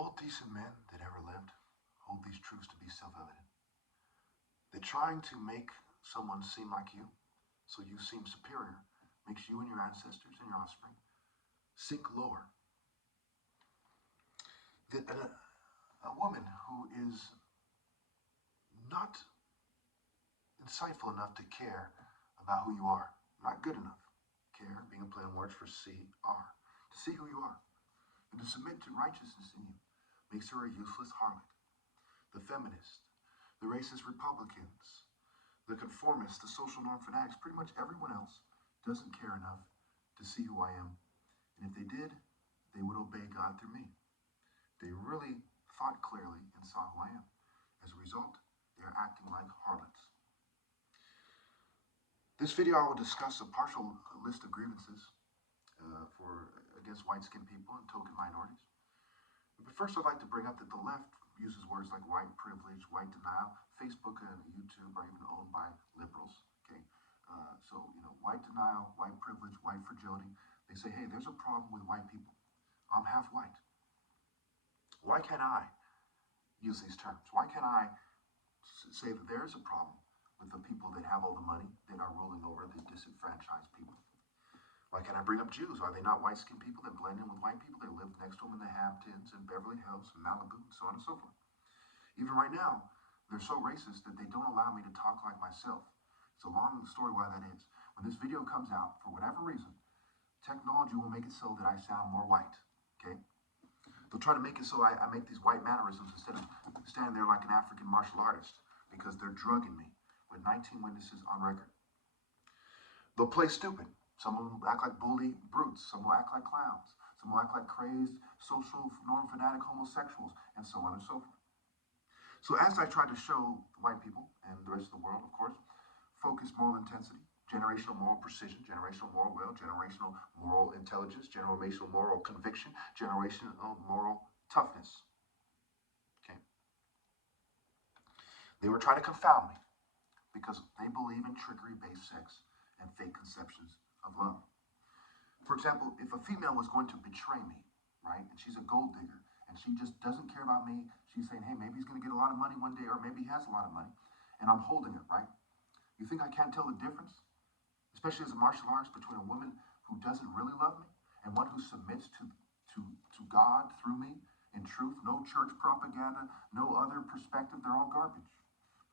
All decent men that ever lived hold these truths to be self-evident. That trying to make someone seem like you, so you seem superior, makes you and your ancestors and your offspring sink lower. That a woman who is not insightful enough to care about who you are, not good enough, care being a play on words for C-R, to see who you are, and to submit to righteousness in you, makes her a useless harlot. The feminist, the racist Republicans, the conformists, the social norm fanatics, pretty much everyone else doesn't care enough to see who I am. And if they did, they would obey God through me. They really thought clearly and saw who I am. As a result, they are acting like harlots. This video, I will discuss a partial list of grievances against white-skinned people and token minorities. But first, I'd like to bring up that the left uses words like white privilege, white denial. Facebook and YouTube are even owned by liberals. Okay, white denial, white privilege, white fragility. They say, hey, there's a problem with white people. I'm half white. Why can't I use these terms? Why can't I say that there is a problem with the people that have all the money that are ruling over the disenfranchised people? Why can't I bring up Jews? Are they not white-skinned people that blend in with white people? They live next to them in the Hamptons and Beverly Hills and Malibu and so on and so forth. Even right now, they're so racist that they don't allow me to talk like myself. It's a long story why that is. When this video comes out, for whatever reason, technology will make it so that I sound more white, okay? They'll try to make it so I make these white mannerisms instead of standing there like an African martial artist because they're drugging me with 19 witnesses on record. They'll play stupid. Some of them act like bully brutes. Some will act like clowns. Some will act like crazed social norm fanatic homosexuals, and so on and so forth. So as I try to show white people and the rest of the world, of course, focused moral intensity, generational moral precision, generational moral will, generational moral intelligence, generational moral conviction, generational moral toughness. Okay. They were trying to confound me because they believe in trickery-based sex and fake conceptions of love. For example, if a female was going to betray me, right, and she's a gold digger, and she just doesn't care about me, she's saying, hey, maybe he's going to get a lot of money one day, or maybe he has a lot of money, and I'm holding it, right? You think I can't tell the difference, especially as a martial artist, between a woman who doesn't really love me and one who submits to God through me in truth? No church propaganda, no other perspective, they're all garbage.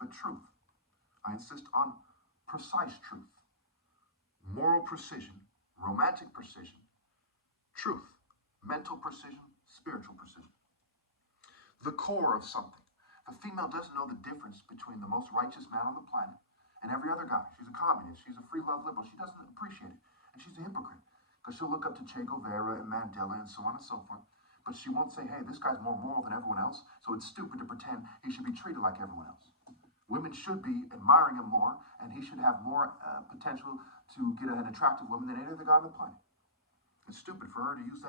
But truth. I insist on precise truth. Moral precision, romantic precision, truth, mental precision, spiritual precision. The core of something. If a female doesn't know the difference between the most righteous man on the planet and every other guy, she's a communist, she's a free love liberal, she doesn't appreciate it. And she's a hypocrite because she'll look up to Che Guevara and Mandela and so on and so forth. But she won't say, hey, this guy's more moral than everyone else, so it's stupid to pretend he should be treated like everyone else. Women should be admiring him more, and he should have more potential to get an attractive woman than any other guy on the planet. It's stupid for her to use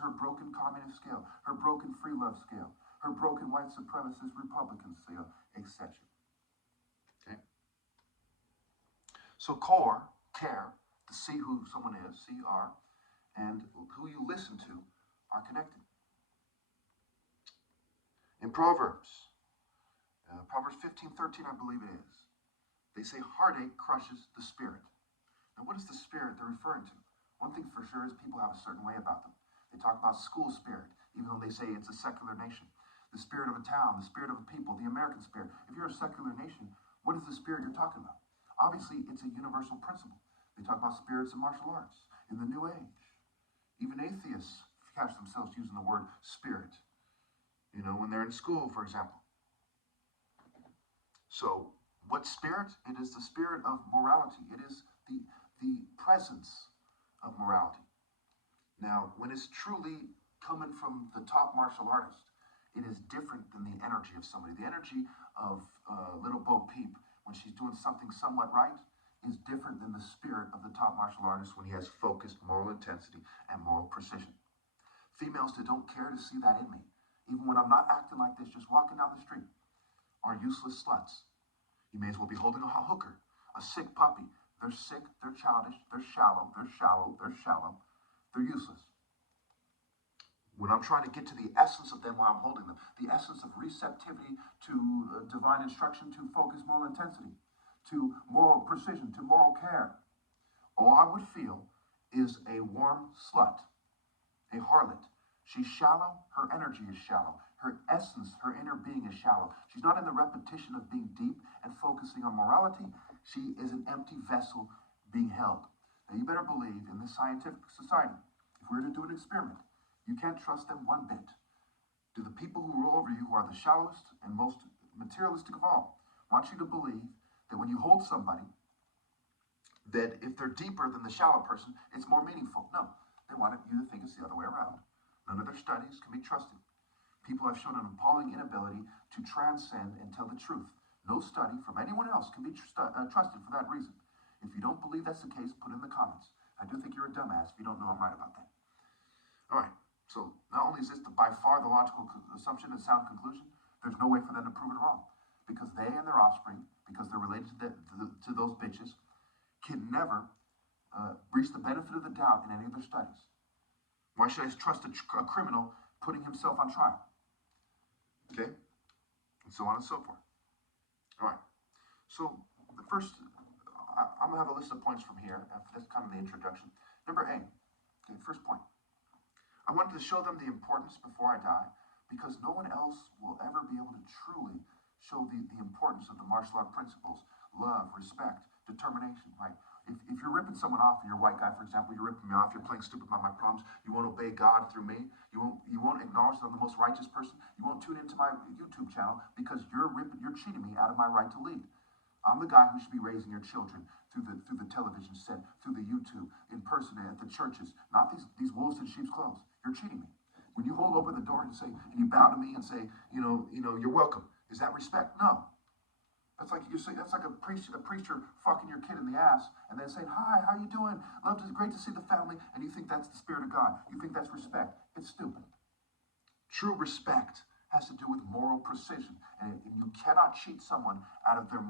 her broken communist scale, her broken free love scale, her broken white supremacist Republican scale, etc. Okay? So care, to see who someone is, C-R, and who you listen to are connected. In Proverbs 15:13, I believe it is, they say heartache crushes the spirit. Now, what is the spirit they're referring to? One thing for sure is people have a certain way about them. They talk about school spirit, even though they say it's a secular nation. The spirit of a town, the spirit of a people, the American spirit. If you're a secular nation, what is the spirit you're talking about? Obviously, it's a universal principle. They talk about spirits in martial arts, in the New Age. Even atheists catch themselves using the word spirit, when they're in school, for example. So, what spirit? It is the spirit of morality. It is the presence of morality. Now, when it's truly coming from the top martial artist, it is different than the energy of somebody. The energy of Little Bo Peep, when she's doing something somewhat right, is different than the spirit of the top martial artist when he has focused moral intensity and moral precision. Females that don't care to see that in me, even when I'm not acting like this, just walking down the street, are useless sluts. You may as well be holding a hooker, a sick puppy. They're sick, they're childish, they're shallow, they're useless. when I'm trying to get to the essence of them while I'm holding them, the essence of receptivity to divine instruction, to focus moral intensity, to moral precision, to moral care, all I would feel is a warm slut, a harlot. She's shallow, her energy is shallow. Her essence, her inner being is shallow. She's not in the repetition of being deep and focusing on morality. She is an empty vessel being held. Now, you better believe in this scientific society, if we were to do an experiment, you can't trust them one bit. Do the people who rule over you, who are the shallowest and most materialistic of all, want you to believe that when you hold somebody, that if they're deeper than the shallow person, it's more meaningful? No, they want you to think it's the other way around. None of their studies can be trusted. People have shown an appalling inability to transcend and tell the truth. No study from anyone else can be trusted for that reason. If you don't believe that's the case, put in the comments. I do think you're a dumbass if you don't know I'm right about that. All right, so not only is this by far the logical assumption and sound conclusion, there's no way for them to prove it wrong. Because they and their offspring, because they're related to those bitches, can never reach the benefit of the doubt in any of their studies. Why should I trust a criminal putting himself on trial? Okay? And so on and so forth. All right. So the first, I'm going to have a list of points from here. That's kind of the introduction. Number A. Okay, first point. I wanted to show them the importance before I die, because no one else will ever be able to truly show the importance of the martial art principles: love, respect, determination, right? If you're ripping someone off, and you're a white guy, for example, you're ripping me off, you're playing stupid about my problems, you won't obey God through me, you won't acknowledge that I'm the most righteous person, you won't tune into my YouTube channel because you're cheating me out of my right to lead. I'm the guy who should be raising your children through the television set, through the YouTube, in person at the churches, not these wolves in sheep's clothes. You're cheating me. When you hold open the door and say, and you bow to me and say, you're welcome. Is that respect? No. That's like a preacher fucking your kid in the ass and then saying, "Hi, how you doing? Great to see the family," and you think that's the spirit of God. You think that's respect. It's stupid. True respect has to do with moral precision, and you cannot cheat someone out of their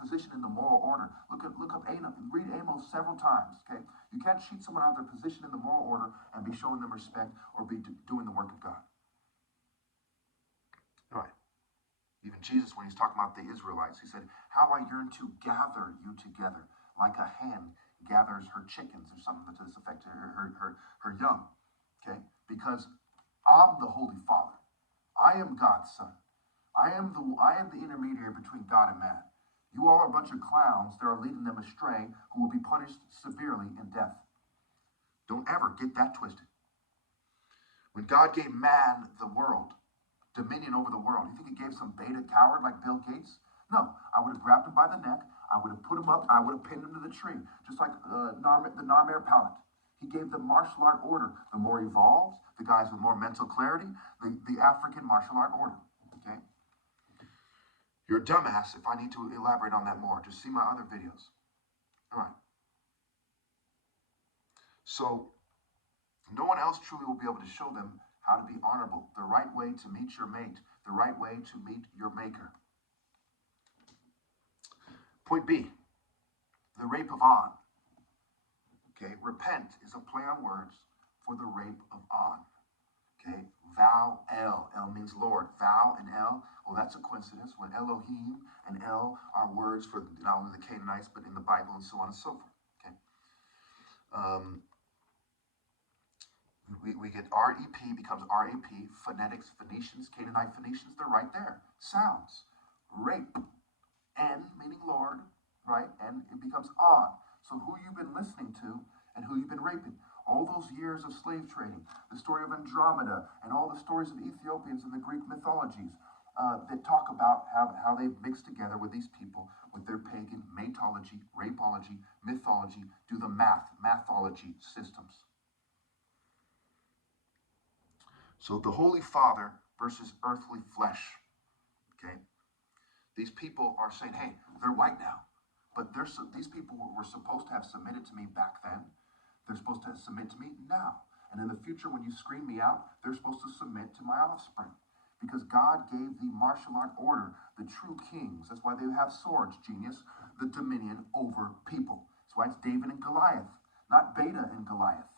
position in the moral order. Look up Amos, read Amos several times. Okay, you can't cheat someone out of their position in the moral order and be showing them respect or be doing the work of God. All right. Even Jesus, when he's talking about the Israelites, he said, "How I yearn to gather you together, like a hen gathers her chickens," or something to this effect, her young. Okay, because I'm the Holy Father. I am God's son. I am the intermediary between God and man. You all are a bunch of clowns that are leading them astray, who will be punished severely in death. Don't ever get that twisted. When God gave man the world, dominion over the world, you think he gave some beta coward like Bill Gates? No, I would have grabbed him by the neck, I would have put him up, and I would have pinned him to the tree, just like the Narmer Palette. He gave the martial art order. The more evolved, the guys with more mental clarity, the African martial art order. Okay? You're a dumbass if I need to elaborate on that more. Just see my other videos. All right. So, no one else truly will be able to show them how to be honorable, the right way to meet your mate, the right way to meet your maker. Point B, the rape of On. Okay, repent is a play on words for the rape of On. Okay, Vow, El. El means Lord. Vow and El, well, that's a coincidence. When Elohim and El are words for not only the Canaanites, but in the Bible and so on and so forth. Okay. We get REP becomes RAP, phonetics, Phoenicians, Canaanite Phoenicians, they're right there. Sounds. Rape. N meaning Lord, right? And it becomes On. So who you've been listening to and who you've been raping. All those years of slave trading, the story of Andromeda, and all the stories of Ethiopians and the Greek mythologies that talk about how they mix together with these people, with their pagan matology, rapeology, mythology, do the mathology systems. So the Holy Father versus earthly flesh. Okay? These people are saying, hey, they're white now. But these people were supposed to have submitted to me back then. They're supposed to submit to me now. And in the future, when you scream me out, they're supposed to submit to my offspring. Because God gave the martial art order, the true kings. That's why they have swords, genius, the dominion over people. That's why it's David and Goliath, not Beta and Goliath.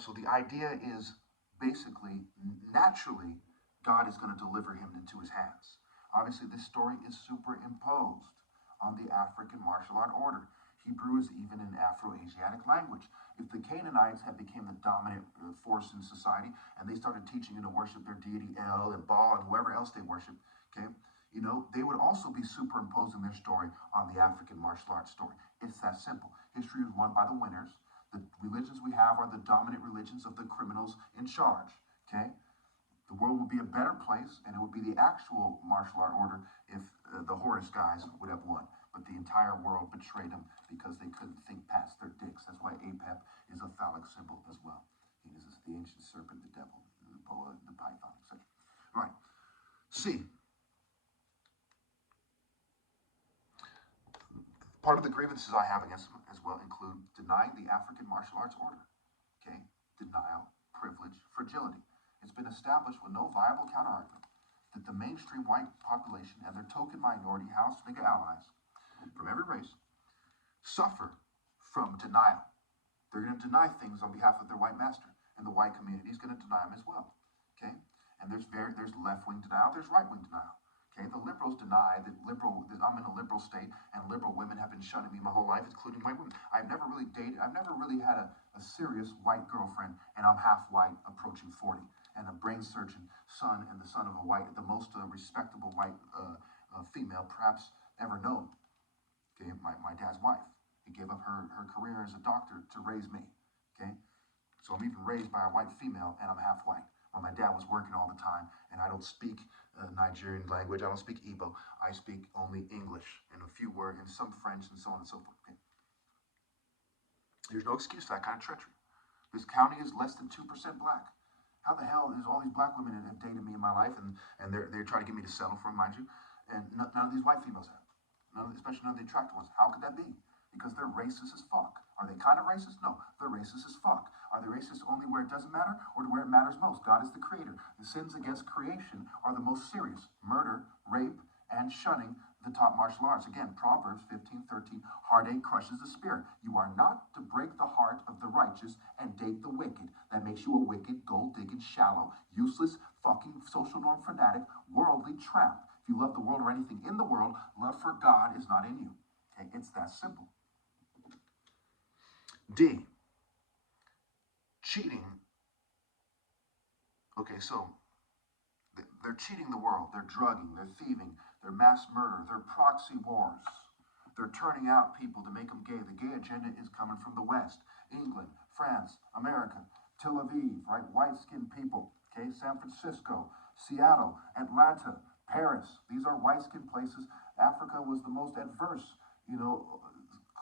So the idea is basically, naturally, God is going to deliver him into his hands. Obviously, this story is superimposed on the African martial art order. Hebrew is even an Afro-Asiatic language. If the Canaanites had become the dominant force in society and they started teaching you to worship their deity El and Baal and whoever else they worship, okay, they would also be superimposing their story on the African martial arts story. It's that simple. History is won by the winners. The religions we have are the dominant religions of the criminals in charge, okay? The world would be a better place, and it would be the actual martial art order if the Horus guys would have won. But the entire world betrayed them because they couldn't think past their dicks. That's why Apep is a phallic symbol as well. He is the ancient serpent, the devil, the boa, the python, etc. All right. C. Part of the grievances I have against them as well include denying the African martial arts order. Okay? Denial, privilege, fragility. It's been established with no viable counterargument that the mainstream white population and their token minority house nigga allies from every race suffer from denial. They're going to deny things on behalf of their white master, and the white community is going to deny them as well. Okay? And there's left-wing denial, there's right-wing denial. Okay, the liberals deny that I'm in a liberal state and liberal women have been shunning me my whole life, including white women. I've never really had a serious white girlfriend, and I'm half white, approaching 40, and a brain surgeon son and the son of a white, the most respectable white female perhaps ever known. Okay, my dad's wife. He gave up her career as a doctor to raise me. Okay, so I'm even raised by a white female, and I'm half white. Well, my dad was working all the time, and I don't speak Nigerian language. I don't speak Igbo. I speak only English and a few words and some French and so on and so forth. Okay? There's no excuse for that kind of treachery. This county is less than 2% black. How the hell is all these black women that have dated me in my life and they're trying to get me to settle for them, mind you, and none of these white females have. Especially none of the attractive ones. How could that be? Because they're racist as fuck. Are they kind of racist? No, they're racist as fuck. Are they racist only where it doesn't matter or where it matters most? God is the creator. The sins against creation are the most serious. Murder, rape, and shunning the top martial arts. Again, Proverbs 15:13, heartache crushes the spirit. You are not to break the heart of the righteous and date the wicked. That makes you a wicked, gold-digging, shallow, useless, fucking social norm fanatic, worldly tramp. If you love the world or anything in the world, love for God is not in you. Okay, it's that simple. D. Cheating. Okay, so they're cheating the world. They're drugging, they're thieving, they're mass murder, they're proxy wars. They're turning out people to make them gay. The gay agenda is coming from the West. England, France, America, Tel Aviv, right? White-skinned people, okay? San Francisco, Seattle, Atlanta, Paris. These are white-skinned places. Africa was the most adverse,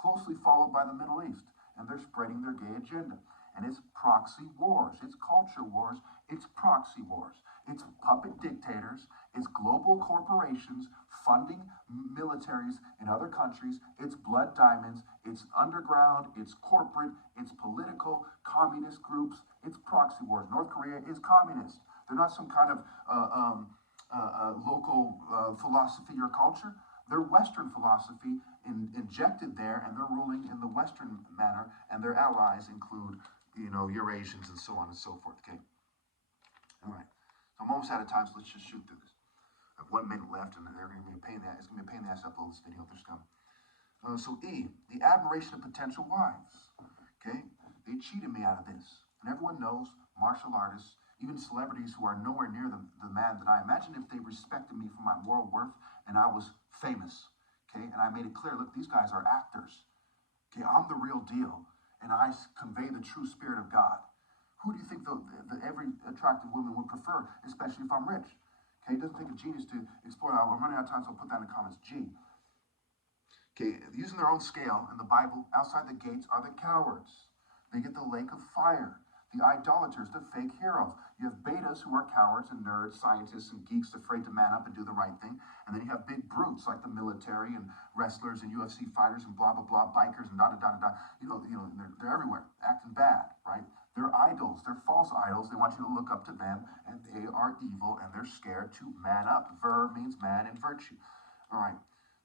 closely followed by the Middle East. And they're spreading their gay agenda. And it's proxy wars, it's culture wars, it's proxy wars. It's puppet dictators, it's global corporations funding militaries in other countries, it's blood diamonds, it's underground, it's corporate, it's political, communist groups, it's proxy wars. North Korea is communist. They're not some kind of local philosophy or culture. They're Western philosophy injected there, and they're ruling in the Western manner, and their allies include, Eurasians and so on and so forth, okay? All right. So I'm almost out of time, so let's just shoot through this. I have 1 minute left, and they're going to be a pain in the ass. It's going to be a pain in the ass to upload this video. They're scum. So E, the admiration of potential wives, okay? They cheated me out of this. And everyone knows martial artists, even celebrities who are nowhere near the man that I imagine if they respected me for my moral worth and I was famous, okay? And I made it clear, look, these guys are actors, okay? I'm the real deal, and I convey the true spirit of God. Who do you think every attractive woman would prefer, especially if I'm rich? Okay, it doesn't take a genius to explore that. I'm running out of time, so I'll put that in the comments. G. Okay, using their own scale in the Bible, outside the gates are the cowards. They get the lake of fire. The idolaters, the fake heroes. You have betas who are cowards and nerds, scientists and geeks afraid to man up and do the right thing. And then you have big brutes like the military and wrestlers and UFC fighters and blah, blah, blah, bikers and da-da-da-da-da. They're everywhere, acting bad, right? They're idols. They're false idols. They want you to look up to them, and they are evil, and they're scared to man up. Ver means man and virtue. All right.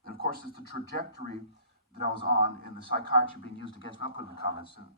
And, of course, it's the trajectory that I was on in the psychiatry being used against me. I'll put it in the comments soon.